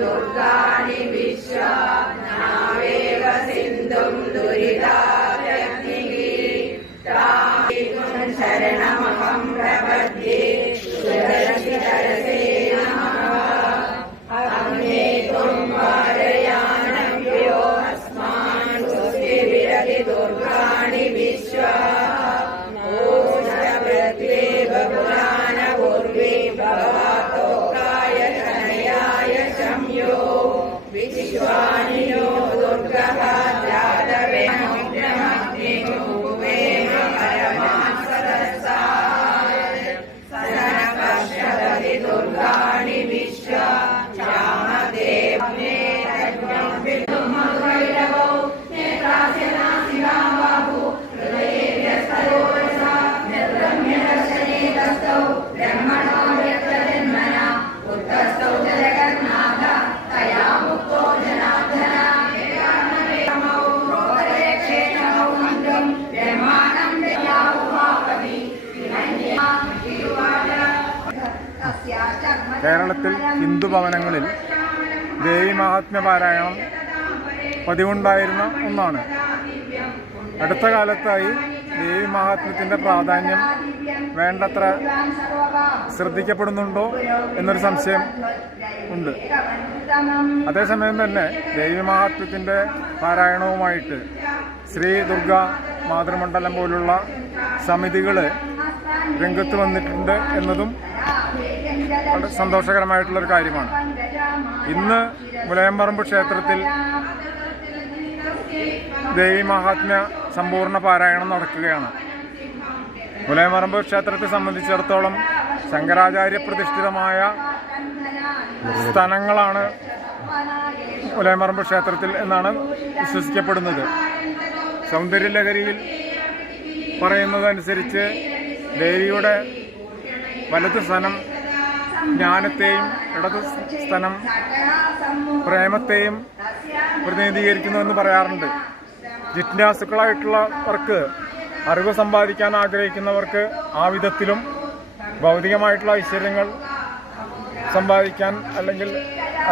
दुर्गाणि विश्वा नावेव सिन्धुं दुरिताव्यग्निः तां शरणमहं प्रपद्ये सुदर्शितरसे नमः अग्ने त्वं वारयानव्यो अस्मान् सुस्थिविरति दुर्गाणि विश्वा ओषधवृत्वेव पुराणपूर्वे भवातोकाय शनयाय शम्यो विश्वानियो दुर्गः जातवे मुग्नमग्निगुवेम परमान् सरसाय सनपश्यति दुर्गाणि विश्वा चामदेवने तज्ञं विदुमद्वैरवौ नेत्रास्य नासिकां बाहु हृदये व्यस्तयोरसा निर्गम्य दर्शने तस्थौ ब्रह्मणो व्यक्तजन्मना उत्तस्थौ च जगन्नाथ तया मुक्तो जनार्दन एकान्नवेमौ प्रोदरेक्षेण मौमन्त्रं ब्रह्माणं दयाहुमापति കേരളത്തിൽ ഹിന്ദു ഭവനങ്ങളിൽ ദേവീമാഹാത്മ്യ പാരായണം പതിവുണ്ടായിരുന്ന ഒന്നാണ്. അടുത്ത കാലത്തായി ദേവീമാഹാത്മ്യത്തിൻ്റെ പ്രാധാന്യം വേണ്ടത്ര ശ്രദ്ധിക്കപ്പെടുന്നുണ്ടോ എന്നൊരു സംശയം ഉണ്ട്. അതേസമയം തന്നെ ദേവീമാഹാത്മ്യത്തിൻ്റെ പാരായണവുമായിട്ട് ശ്രീ ദുർഗ മാതൃമണ്ഡലം പോലുള്ള സമിതികൾ രംഗത്ത് വന്നിട്ടുണ്ട് എന്നതും വളരെ സന്തോഷകരമായിട്ടുള്ളൊരു കാര്യമാണ്. ഇന്ന് മുലയംപറമ്പ് ക്ഷേത്രത്തിൽ ദേവീമാഹാത്മ്യ സമ്പൂർണ്ണ പാരായണം നടക്കുകയാണ്. മുലയംപറമ്പ് ക്ഷേത്രത്തെ സംബന്ധിച്ചിടത്തോളം ശങ്കരാചാര്യ പ്രതിഷ്ഠിതമായ സ്ഥലങ്ങളാണ് മുലയംപറമ്പ് ക്ഷേത്രത്തിൽ എന്നാണ് വിശ്വസിക്കപ്പെടുന്നത്. സൗന്ദര്യലഹരിയിൽ പറയുന്നതനുസരിച്ച് ദേവിയുടെ വലത് സ്ഥലം ജ്ഞാനത്തെയും ഇടത് സ്ഥലം പ്രേമത്തെയും പ്രതിനിധീകരിക്കുന്നുവെന്ന് പറയാറുണ്ട്. ജിജ്ഞാസുക്കളായിട്ടുള്ളവർക്ക്, അറിവ് സമ്പാദിക്കാൻ ആഗ്രഹിക്കുന്നവർക്ക് ആ വിധത്തിലും ഭൗതികമായിട്ടുള്ള ഐശ്വര്യങ്ങൾ സമ്പാദിക്കാൻ അല്ലെങ്കിൽ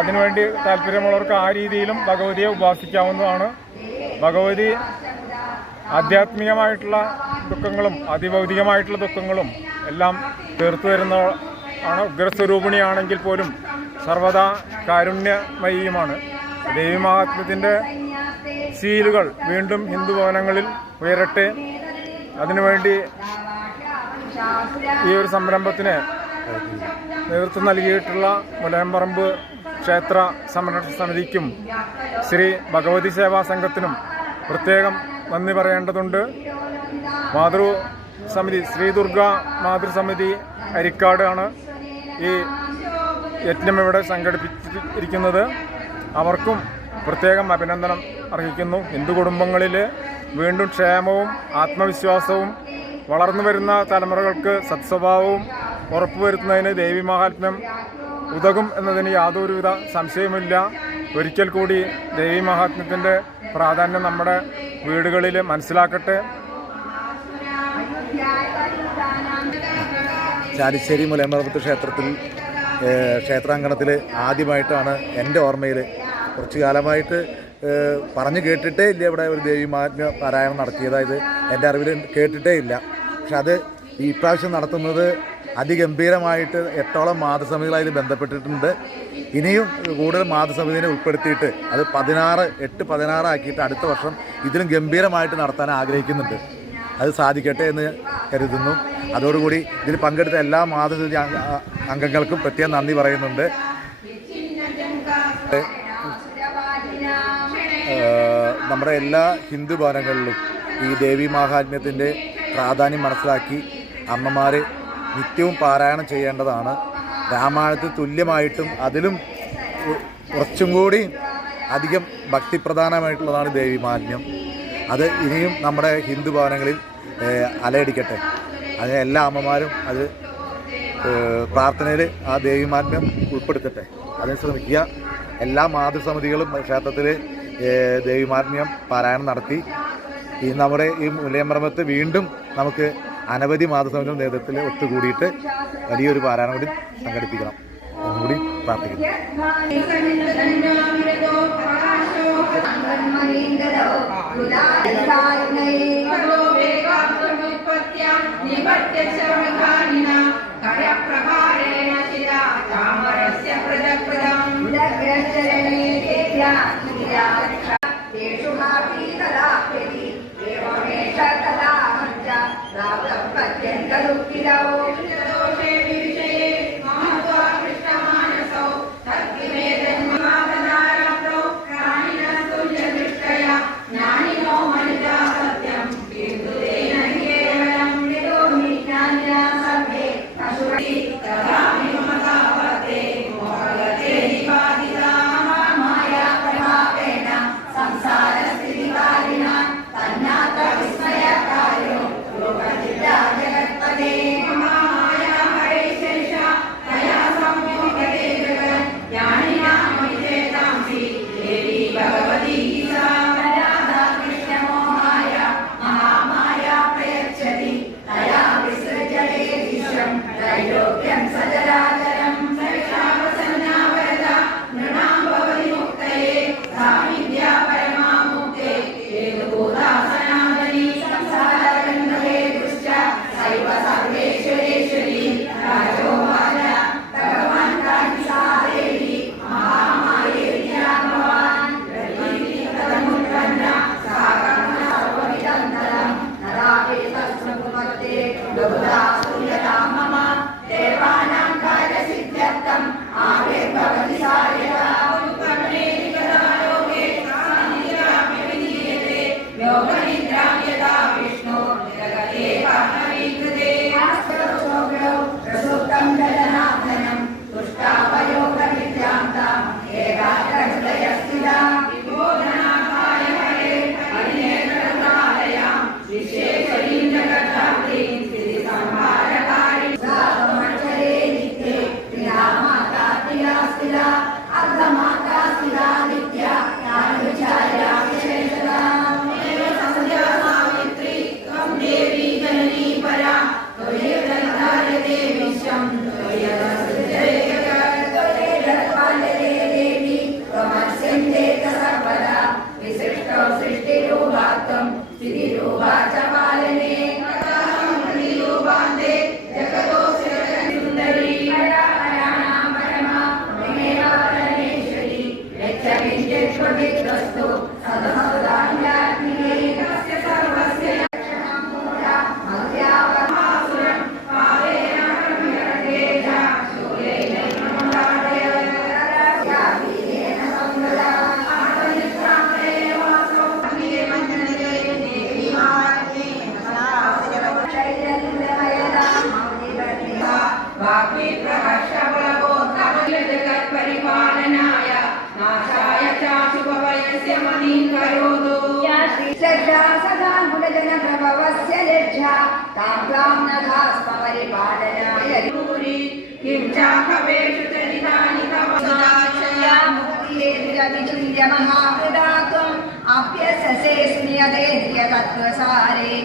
അതിനുവേണ്ടി താല്പര്യമുള്ളവർക്ക് ആ രീതിയിലും ഭഗവതിയെ ഉപാസിക്കാവുന്നതാണ്. ഭഗവതി ആധ്യാത്മികമായിട്ടുള്ള ദുഃഖങ്ങളും അതിഭൗതികമായിട്ടുള്ള ദുഃഖങ്ങളും എല്ലാം തീർത്തു വരുന്ന ആണ്. ഉഗ്രസ്വരൂപിണിയാണെങ്കിൽ പോലും സർവദാ കാരുണ്യമയിയുമാണ്. ദേവീമാഹാത്മ്യത്തിൻ്റെ ശീലുകൾ വീണ്ടും ഹിന്ദു ഭവനങ്ങളിൽ ഉയരട്ടെ. അതിനുവേണ്ടി ഈ ഒരു സംരംഭത്തിന് നേതൃത്വം നൽകിയിട്ടുള്ള മുലയംപറമ്പ് ക്ഷേത്ര സംരക്ഷണ സമിതിക്കും ശ്രീ ഭഗവതി സേവാ സംഘത്തിനും പ്രത്യേകം നന്ദി പറയേണ്ടതുണ്ട്. മാതൃസമിതി ശ്രീ ദുർഗ മാതൃസമിതി അരിക്കാട് ആണ് ഈ യജ്ഞം ഇവിടെ സംഘടിപ്പിച്ചിരിക്കുന്നത്. അവർക്കും പ്രത്യേകം അഭിനന്ദനം അർഹിക്കുന്നു. ഹിന്ദു കുടുംബങ്ങളിൽ വീണ്ടും ക്ഷേമവും ആത്മവിശ്വാസവും വളർന്നു വരുന്ന തലമുറകൾക്ക് സത്സ്വഭാവവും ഉറപ്പുവരുത്തുന്നതിന് ദേവി മഹാത്മ്യം ഉതകും എന്നതിന് യാതൊരുവിധ സംശയമില്ല. ഒരിക്കൽ കൂടി ദേവി മഹാത്മ്യത്തിൻ്റെ പ്രാധാന്യം നമ്മുടെ വീടുകളിൽ മനസ്സിലാക്കട്ടെ. ചാലിശ്ശേരി മുലയമ്പലത്ത് ക്ഷേത്രത്തിൽ ക്ഷേത്രാങ്കണത്തിൽ ആദ്യമായിട്ടാണ് എൻ്റെ ഓർമ്മയിൽ, കുറച്ച് കാലമായിട്ട് പറഞ്ഞു കേട്ടിട്ടേ ഇല്ല ഇവിടെ ഒരു ദേവി മഹാത്മ്യ പാരായണം നടത്തിയതായത് എൻ്റെ അറിവിൽ കേട്ടിട്ടേ ഇല്ല. പക്ഷെ അത് ഈ ഇപ്രാവശ്യം നടത്തുന്നത് അതിഗംഭീരമായിട്ട് 8ഓളം മാതൃസമിതികൾ അതിൽ ബന്ധപ്പെട്ടിട്ടുണ്ട്. ഇനിയും കൂടുതൽ മാതൃസമിതിനെ ഉൾപ്പെടുത്തിയിട്ട് അത് 16 ആക്കിയിട്ട് അടുത്ത വർഷം ഇതിലും ഗംഭീരമായിട്ട് നടത്താൻ ആഗ്രഹിക്കുന്നുണ്ട്. അത് സാധിക്കട്ടെ എന്ന് കരുതുന്നു. അതോടുകൂടി ഇതിൽ പങ്കെടുത്ത എല്ലാ മാതൃസമിതി അംഗങ്ങൾക്കും പ്രത്യേകം നന്ദി പറയുന്നുണ്ട്. നമ്മുടെ എല്ലാ ഹിന്ദു ഭവനങ്ങളിലും ഈ ദേവി മാഹാത്മ്യത്തിൻ്റെ പ്രാധാന്യം മനസ്സിലാക്കി അമ്മമാർ നിത്യവും പാരായണം ചെയ്യേണ്ടതാണ്. രാമായണത്തിൽ തുല്യമായിട്ടും അതിലും കുറച്ചും കൂടി അധികം ഭക്തിപ്രധാനമായിട്ടുള്ളതാണ് ദേവി മാഹാത്മ്യം. അത് ഇനിയും നമ്മുടെ ഹിന്ദു ഭവനങ്ങളിൽ അലയടിക്കട്ടെ. അതിന് എല്ലാ അമ്മമാരും അത് പ്രാർത്ഥനയിൽ ആ ദേവി മാഹാത്മ്യം ഉൾപ്പെടുത്തട്ടെ. അതിന് ശ്രമിക്കുക. എല്ലാ മാതൃസമിതികളും ക്ഷേത്രത്തിൽ ദേവി മാഹാത്മ്യം പാരായണം നടത്തി ഈ നമ്മുടെ ഈ മുലയമ്പലത്ത് വീണ്ടും നമുക്ക് അനവധി മാതൃസമിതികളുടെ നേതൃത്വത്തിൽ ഒത്തുകൂടിയിട്ട് വലിയൊരു പാരായണം കൂടി സംഘടിപ്പിക്കണം എന്നുകൂടി പ്രാർത്ഥിക്കുന്നു. ജഗത്പദേ മഹാമായ ताभ्याम्नधास्मपरिपालनाय दूरी किं चाहवेषु चरितानि तव मुक्तिहेतुरविचुल्य महावृदात्वम् अभ्यससे स्म्रियते तत्त्वसारे